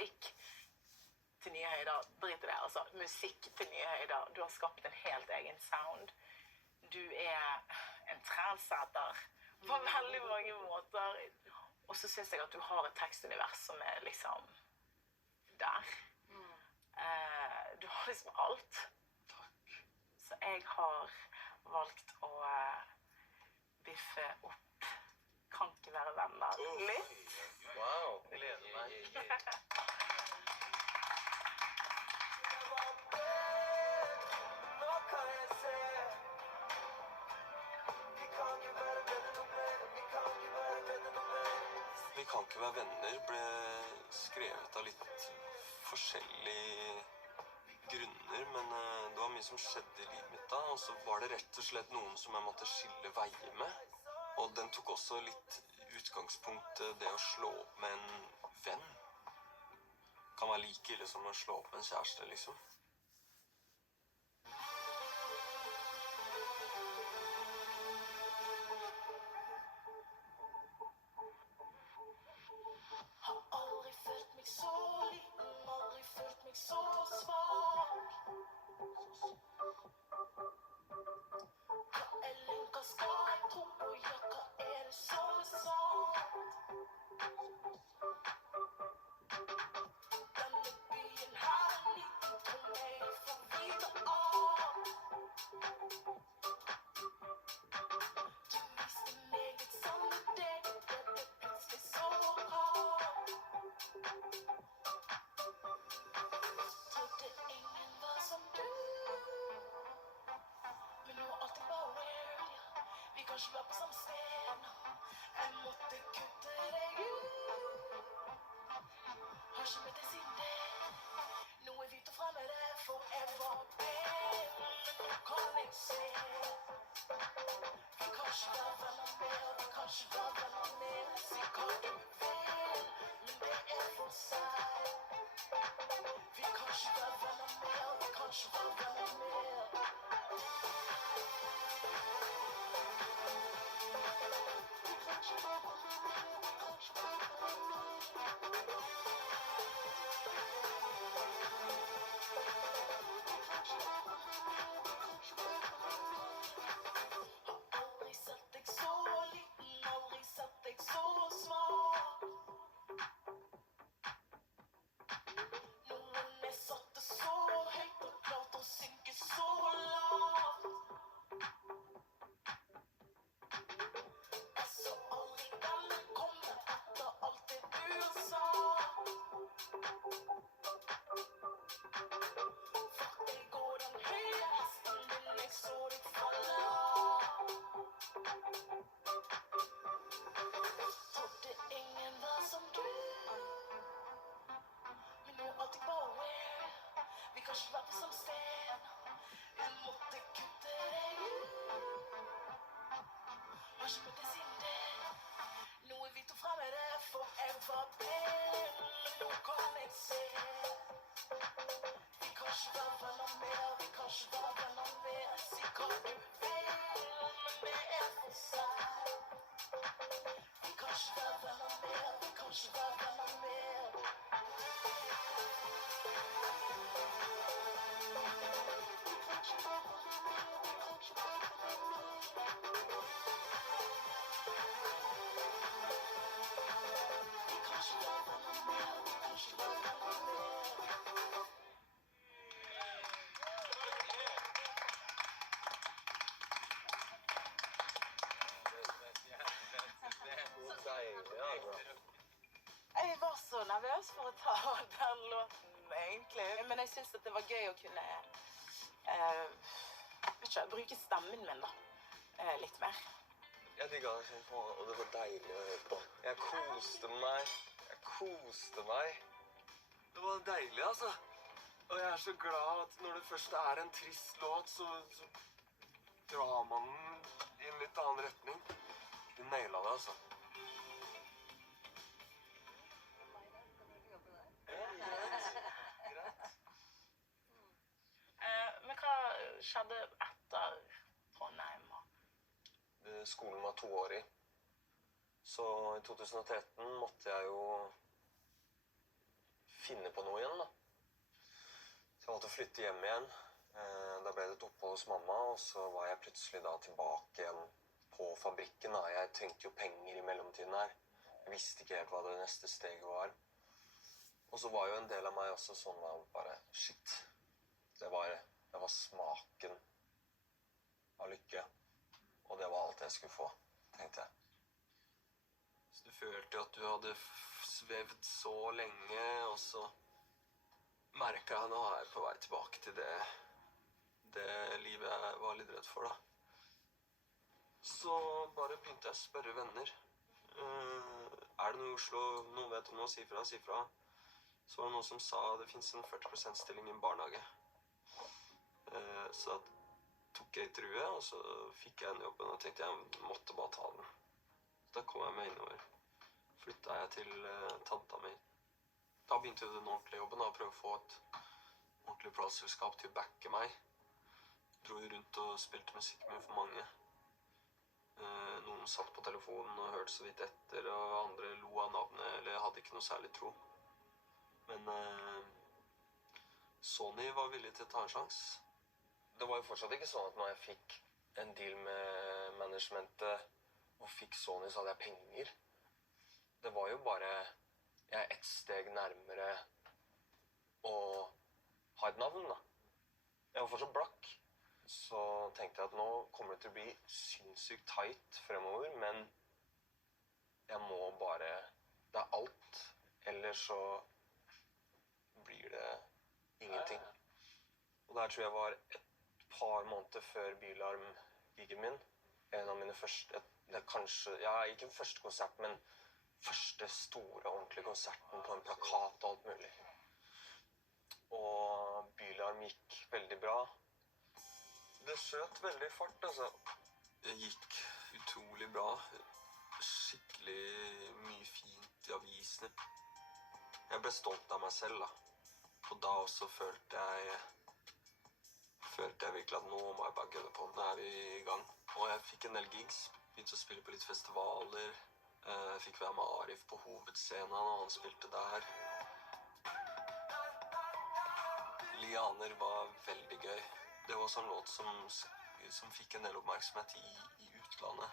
musikk til nye høyder. Drit i det, altså. Musikk til nye høyder. Du har skapt en helt egen sound. Du en trendsetter på veldig mange måter. Og så synes jeg at du har et tekstunivers som liksom der. Du har liksom alt. Takk. Så jeg har valgt å biffe opp Kan ikke være venner litt. Wow, gleder meg. Vi kan ikke være venner ble skrevet av litt forskjellige grunner, men det var mye som skjedde i livet mitt da, og så var det rett og slett noen som jeg måtte skille veier med. Og den tok også litt utgangspunkt det å slå opp med en venn. Kan være like ille som å slå opp med en kjæreste, liksom. Jeg var så nervøs for å ta den låten, egentlig. Men jeg synes at det var gøy å kunne bruke stemmen min da, litt mer. Jeg digget det sånn på, og det var deilig å høre på. Jeg koste meg. Det var deilig, altså. Og jeg så glad at når det først en trist låt, så drar man den i en litt annen retning. Du nailet det, altså. Men hva skjedde etter Trondheim? Skolen var 2-årig. Så i 2013 måtte jeg jo finne på noe igjen, da. Så jeg valgte å flytte hjem igjen. Da ble det et opphold hos mamma, og så var jeg plutselig da tilbake igjen på fabrikken. Da. Jeg trengte jo penger i mellomtiden her. Jeg visste ikke helt hva det neste steget var. Og så var jo en del av meg også sånn da, bare, shit. Det var smaken av lykke. Og det var alt jeg skulle få, tenkte jeg. Så du følte jo at du hadde svevd så lenge, og så merket jeg nå er jeg på vei tilbake til det livet jeg var litt redd for, da. Så bare begynte jeg å spørre venner. Er det noe i Oslo, noen vet om noe, si fra. Så var det noen som sa det finnes en 40% stilling i en barnehage. Så tok jeg intervjuet, og så fikk jeg en jobb, og tenkte jeg måtte bare ta den. Så da kom jeg meg innover. Flyttet jeg til tanta mi. Da begynte jo den ordentlige jobben, å prøve å få et ordentlig plateselskap til å backe meg. Dro rundt og spilte musikk med for mange. Noen satt på telefonen og hørte så vidt etter, og andre lo av navnet, eller hadde ikke noe særlig tro. Men Sony var villig til å ta en sjans. Det var jo fortsatt ikke sånn at når jeg fikk en deal med managementet og fikk Sony, så hadde jeg penger. Det var jo bare jeg ett steg nærmere å ha et navn, da. Jeg var fortsatt blakk. Så tenkte jeg at nå kommer det til å bli sinnssykt tight fremover, men jeg må bare... Det er alt, ellers så blir det ingenting. Og der tror jeg var et par måneder før Bylarm-gigen min. En av mine første... Det kanskje... Ja, ikke den første konsert, men første store, ordentlige konserten på en plakat og alt mulig. Og Bylarm gikk veldig bra. Det skjøt veldig fart, altså. Det gikk utrolig bra. Skikkelig mye fint i avisene. Jeg ble stolt av meg selv, da. Og da også følte jeg virkelig at nå må jeg bare gønne på. Nå er vi i gang. Og jeg fikk en del gigs. Begynte å spille på litt festivaler. Jeg fikk være med Arif på hovedscenen, og han spilte der. Lianer var veldig gøy. Det var sånn låt som fikk en del oppmerksomhet i utlandet.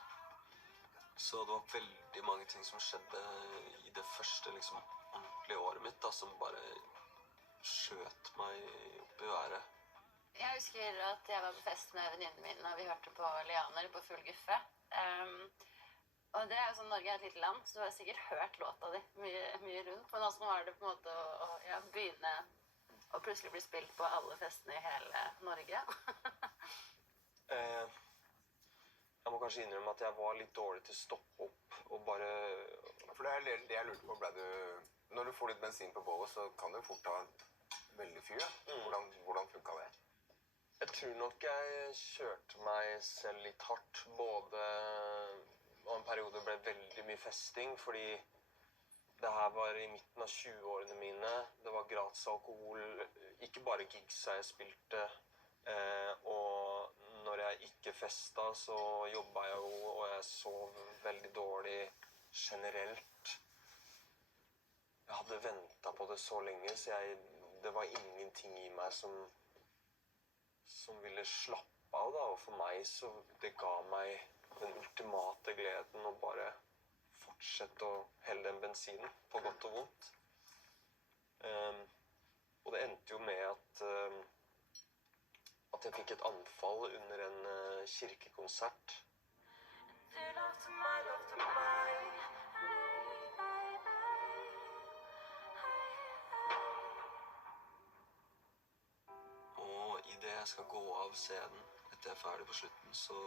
Så det var veldig mange ting som skjedde i det første liksom, ordentlige året mitt, da, som bare skjøt meg opp i været. Jeg husker at jeg var på fest med venninnen min, og vi hørte på Lianer på full guffe. Og det er jo sånn, Norge er et lite land, så du har sikkert hørt låta di mye rundt. Men altså, nå var det på en måte å begynne å plutselig bli spilt på alle festene i hele Norge. Jeg må kanskje innrømme at jeg var litt dårlig til å stoppe opp og bare... For det er det jeg lurte på, når du får litt bensin på bålet, så kan du fort ta veldig fyr, da. Hvordan funket det? Jeg tror nok jeg kjørte meg selv litt hardt, både... Og en periode ble veldig mye festing, fordi det her var i midten av 20-årene mine. Det var gratis alkohol, ikke bare gigsa jeg spilte. Og når jeg ikke festet, så jobbet jeg jo, og jeg sov veldig dårlig generelt. Jeg hadde ventet på det så lenge, så det var ingenting i meg som ville slappe av, da. Og for meg så det ga meg den ultimate gleden å bare fortsette å helle den bensinen på godt og vondt. Og det endte jo med at jeg fikk et anfall under en kirkekonsert. Og i det jeg skal gå av scenen, etter jeg er ferdig på slutten, så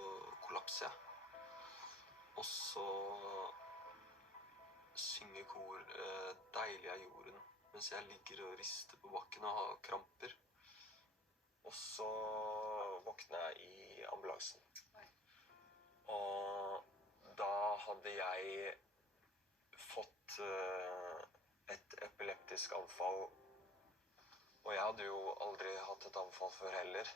kollapser jeg. Og så synger kor deilig av jorden, mens jeg ligger og rister på bakken og har kramper. Og så våkner jeg i ambulansen. Og da hadde jeg fått et epileptisk anfall. Og jeg hadde jo aldri hatt et anfall før heller.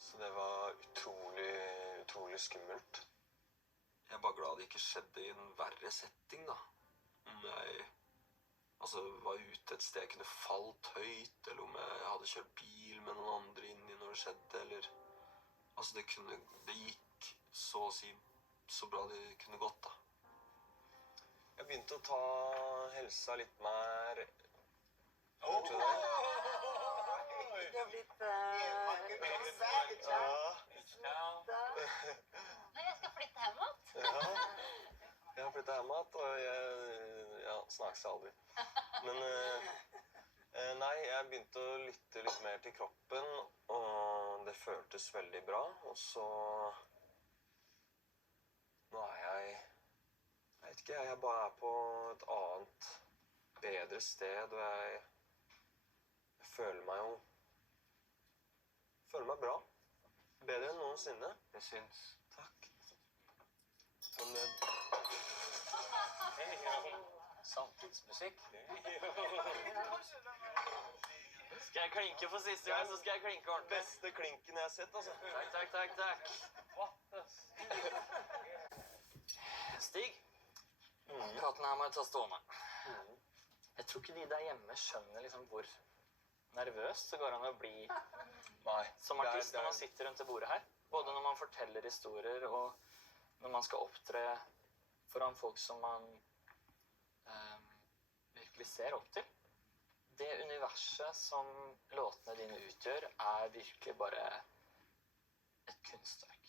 Så det var utrolig skummelt. Jeg er bare glad det ikke skjedde i en verre setting, da. Om jeg altså, var ute et sted jeg kunne falt høyt, eller om jeg hadde kjørt bil med noen andre inn i når det skjedde, eller altså, det gikk så å si så bra det kunne gått, da. Jeg begynte å ta helsa litt mer. Hørte du det? Du har blitt Nei, jeg skal flytte hjem igjen. Ja, jeg har flyttet hjem igjen, og jeg snakker seg aldri. Men nei, jeg begynte å lytte litt mer til kroppen, og det føltes veldig bra. Og så nå er jeg vet ikke, jeg bare er på et annet, bedre sted, og jeg føler meg bra. Bedre enn noensinne. Det syns. Takk. Men Samtidsmusikk. Skal jeg klinke for siste gang, så skal jeg klinke ordentlig. beste klinken jeg har sett, altså. Takk. Stig, praten her må jeg ta stående. Jeg tror ikke de der hjemme skjønner liksom hvor nervøst det går an å bli Nei. som artist når man sitter rundt det bordet her. Både når man forteller historier, og når man skal opptre foran folk som man virkelig ser opp til. Det universet som låtene dine utgjør, er virkelig bare et kunstverk.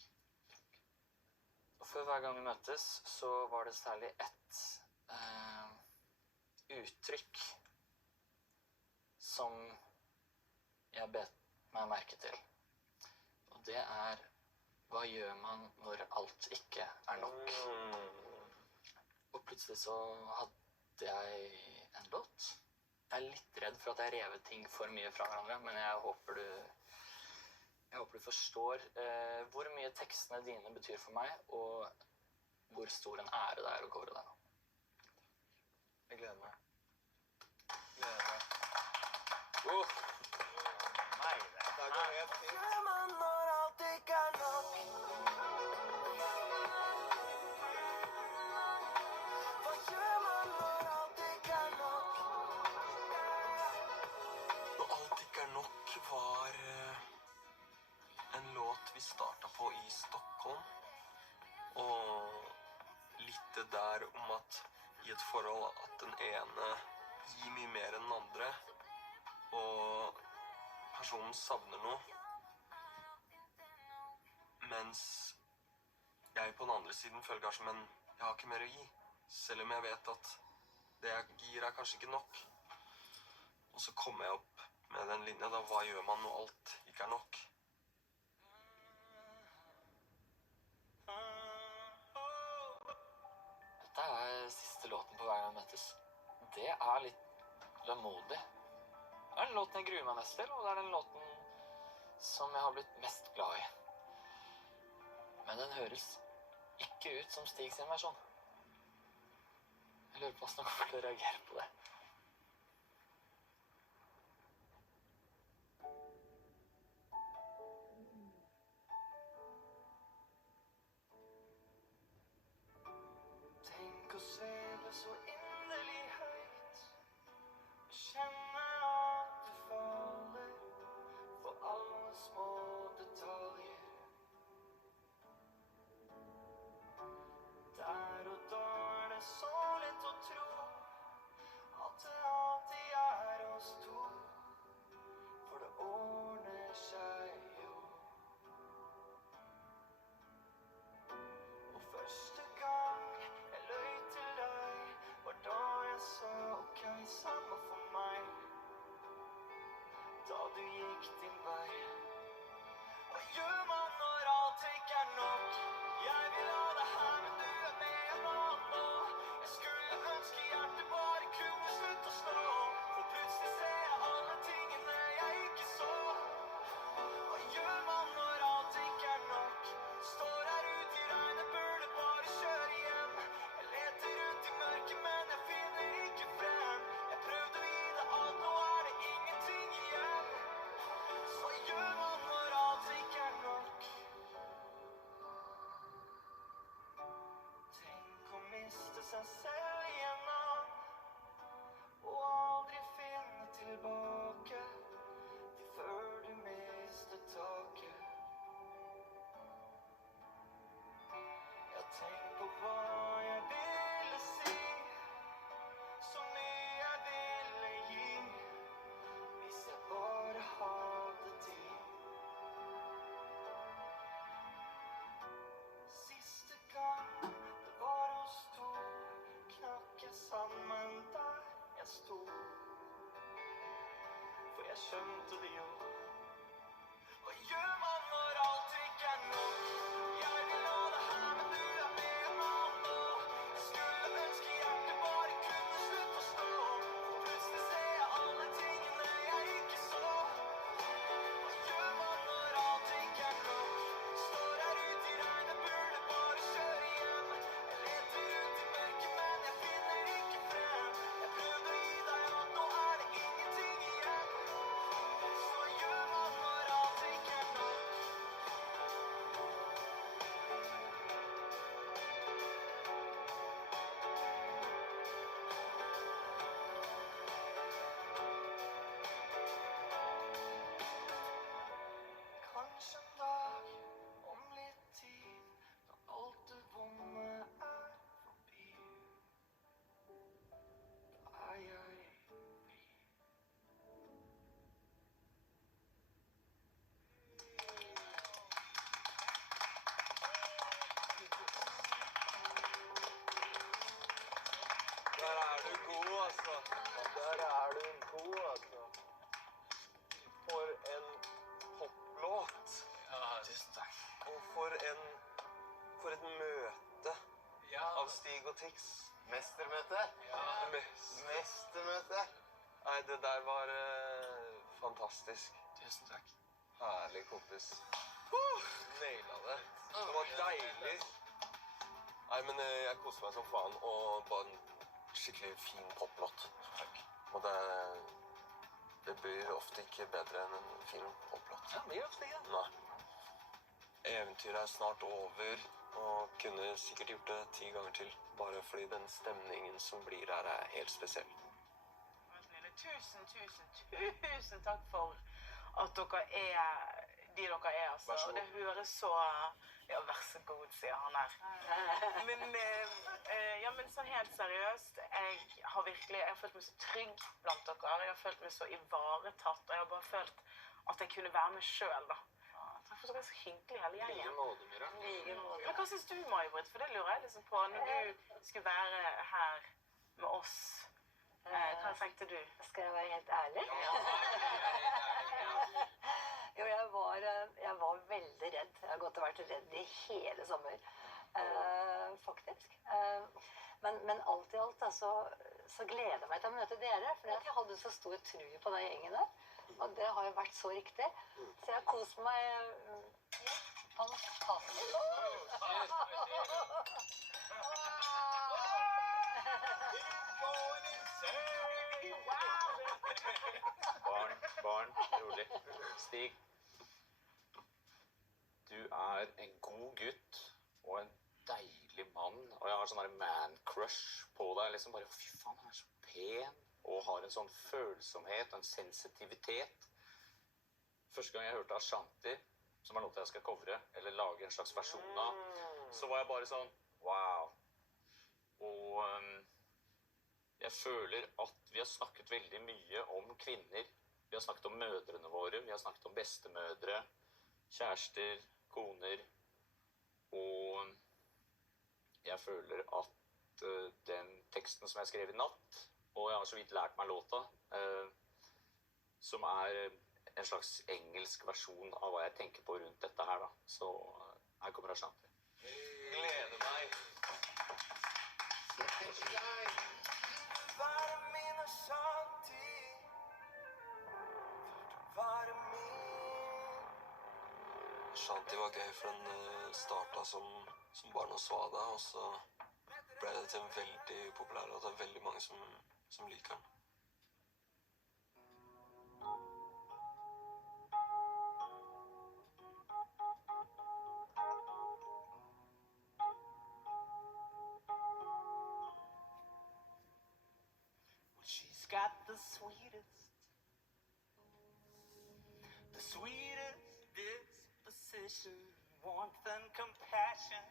Og før hver gang vi møtes, så var det særlig ett uttrykk som jeg bet meg merke til. Og det er: hva gjør man når alt ikke er nok? Og plutselig så hadde jeg en låt. Jeg er litt redd for at jeg revet ting for mye fra hverandre, men jeg håper du forstår hvor mye tekstene dine betyr for meg, og hvor stor en ære det er å covre deg nå. Jeg gleder meg. Nei, det går helt fint. Gjør man når alt ikke er nok? Hva gjør man når alt ikke er nok? Når alt ikke er nok var en låt vi startet på i Stockholm. Og litt det der om at i et forhold at den ene gir mye mer enn den andre, og personen savner noe, mens jeg på den andre siden føler kanskje, men jeg har ikke mer å gi, selv om jeg vet at det jeg gir er kanskje ikke nok. Og så kommer jeg opp med den linja da: hva gjør man når alt ikke er nok? Dette er siste låten på Hver gang vi møtes. Det er litt lømodig. Det er den låten jeg gruer meg mest til, og det er den låten som jeg har blitt mest glad i. Men den høres ikke ut som Stig sin versjon. Jeg lurer på hvordan han kommer til å reagere på det. Tenk å sveve så inderlig høyt, og kjenne at du faller for alle små detaljer. Der og da er det så lett å tro at det alltid er oss to, for det ordner seg jo. Og første gang jeg løy til deg, var da jeg sa ok, samme for meg. Da du gikk din vei. Hva gjør man når alt ikke er nok? Jeg vil ha deg her, men du er med en annen nå. Jeg skulle ønske hjertet bare kunne slutte å slå, for plutselig ser jeg alle tingene jeg ikke så. Hva gjør man når alt ikke er nok? Står her ute i regnet, burde bare kjøre hjem. Jeg leter rundt i mørket, men jeg finner ikke frem. Jeg prøvde å gi deg alt, nå er det ingenting igjen. Så hva gjør man når alt ikke er nok? skjønte det jo. Hva gjør man når alt ikke er nok? Jeg vil ha det her, men du er med en annen nå. Jeg skulle ønske hjertet bare kunne slutte å slå. Plutselig ser jeg alle tingene jeg ikke så. Hva gjør man når alt ikke er nok? Står her ute i regnet, burde bare kjøre hjem. Jeg leter rundt i mørket, men jeg finner ikke frem. Jeg prøvde å gi deg alt, nå er det ingenting igjen. Så hva gjør man når alt ikke er nok? Kanskje en dag om litt tid, når alt det vonde er forbi, da er jeg fri. Der er du god, altså. Der er du god, altså. For en poplåt. Tusen takk. Og for et møte av Stig og Tix. Mestermøte. Mestermøte. Nei, det der var fantastisk. Tusen takk. Herlig kompis. Naila det. Det var deilig. Nei, men jeg koser meg som faen, og bare en skikkelig fin poplåt. Og det blir ofte ikke bedre enn en fin poplåt. Ja, mye ofte, ja. Nei. Eventyret er snart over, og kunne sikkert gjort det 10 ganger til, bare fordi den stemningen som blir her er helt spesiell. Tusen takk for at dere er de dere er, altså. Vær så god. Og det høres så... Ja, vær så god, sier han her. Men sånn helt seriøst, jeg har følt meg så trygg blant dere. Jeg har følt meg så ivaretatt, og jeg har bare følt at jeg kunne være meg selv, da. Takk for at dere er så hyggelig hele gjengen. Like måte, Myra. Men hva synes du, May-Britt? For det lurer jeg liksom på, når du skulle være her med oss. Hva tenkte du? Skal jeg være helt ærlig? Jo, jeg var veldig redd. Jeg har gått og vært redd i hele sommer, faktisk. Men alt i alt da, så gleder jeg meg til å møte dere, for jeg hadde så stor tro på den gjengen der. Og det har jo vært så riktig. Så jeg koser meg fantastisk. Barn, rolig. Stig, du er en god gutt og en deilig mann, og jeg har sånn der man-crush på deg, liksom bare, fy faen, han er så pen, og har en sånn følsomhet og en sensitivitet. Første gang jeg hørte Ashanti, som er låta jeg skal covre, eller lage en slags versjon av, så var jeg bare sånn, wow. Og jeg føler at vi har snakket veldig mye om kvinner. Vi har snakket om mødrene våre, vi har snakket om bestemødre, kjærester, koner. Og jeg føler at den teksten som jeg skrev i natt, og jeg har så vidt lært meg låta, som er en slags engelsk versjon av hva jeg tenker på rundt dette her, da. Så her kommer Ashanti. Gleder meg. Være min Ashanti. Være min. Shanti var gøy, for den starta som Barn og Svada, og så ble det til en veldig populær, og det er veldig mange som liker den. She's got the sweetest disposition, warmth and compassion.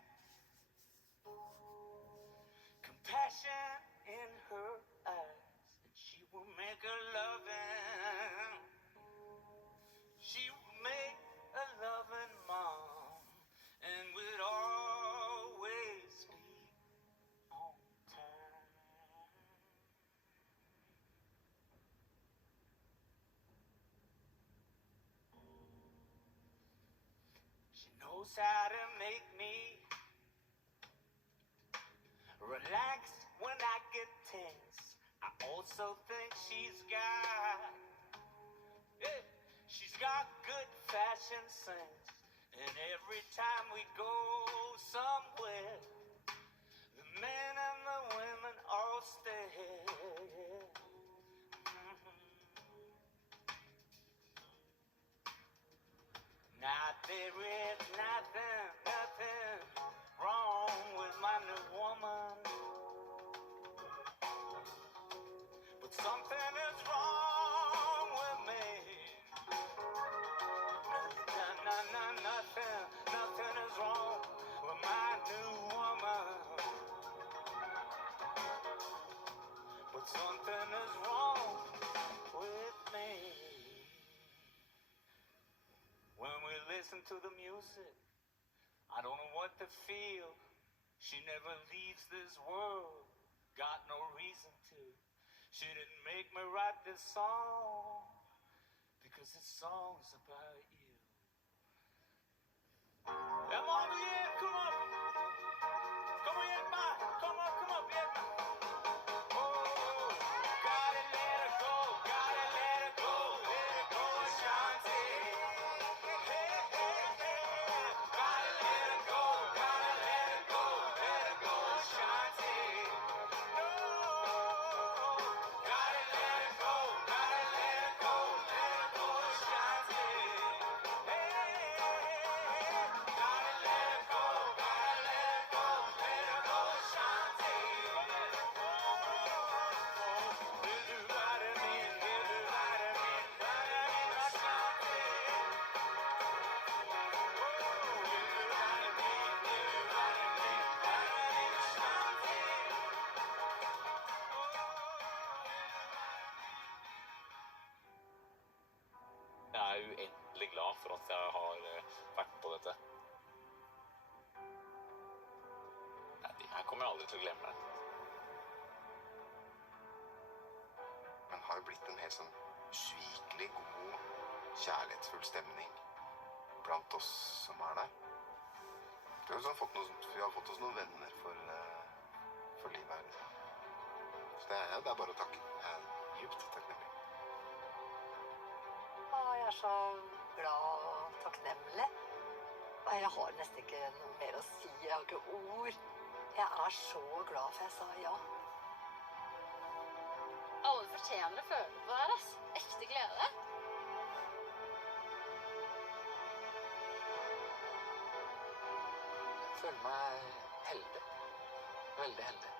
Compassion in her eyes, and she will make a loving. She will make a loving mom, and would always be on time. knows how to make me relax when I get tense. I also think she's got good fashion sense. And every time we go somewhere, the men and the women all stare. Now there is nothing wrong with my new woman, but something is wrong with me. Nothing is wrong with my new woman, but something is wrong with me. When we listen to the music, I don't know what to feel. She never leaves this world, got no reason to. She didn't make me write this song, because this song's about you. Come on, yeah, come on. Come on, yeah, bye. Come on, yeah. Oh, gotta let her go, Ashanti. Hey, gotta let her go, Ashanti. No, gotta let her go, Ashanti. Hey, gotta let her go, Ashanti. Jeg er uendelig glad for at jeg har vært på dette. Jeg kommer aldri til å glemme det. Men har jo blitt en helt sånn usvikelig god, kjærlighetsfull stemning blant oss som er der. Vi har fått oss noen venner for livet her. Liksom. Så det er bare å takke. Jeg er dypt takknemlig. Jeg er så glad og takknemlig. Jeg har nesten ikke noe mer å si. Jeg har ikke ord. Jeg er så glad for jeg sa ja. Alle fortjener å føle på det her, ass. Ekte glede. Jeg føler meg heldig. Veldig heldig.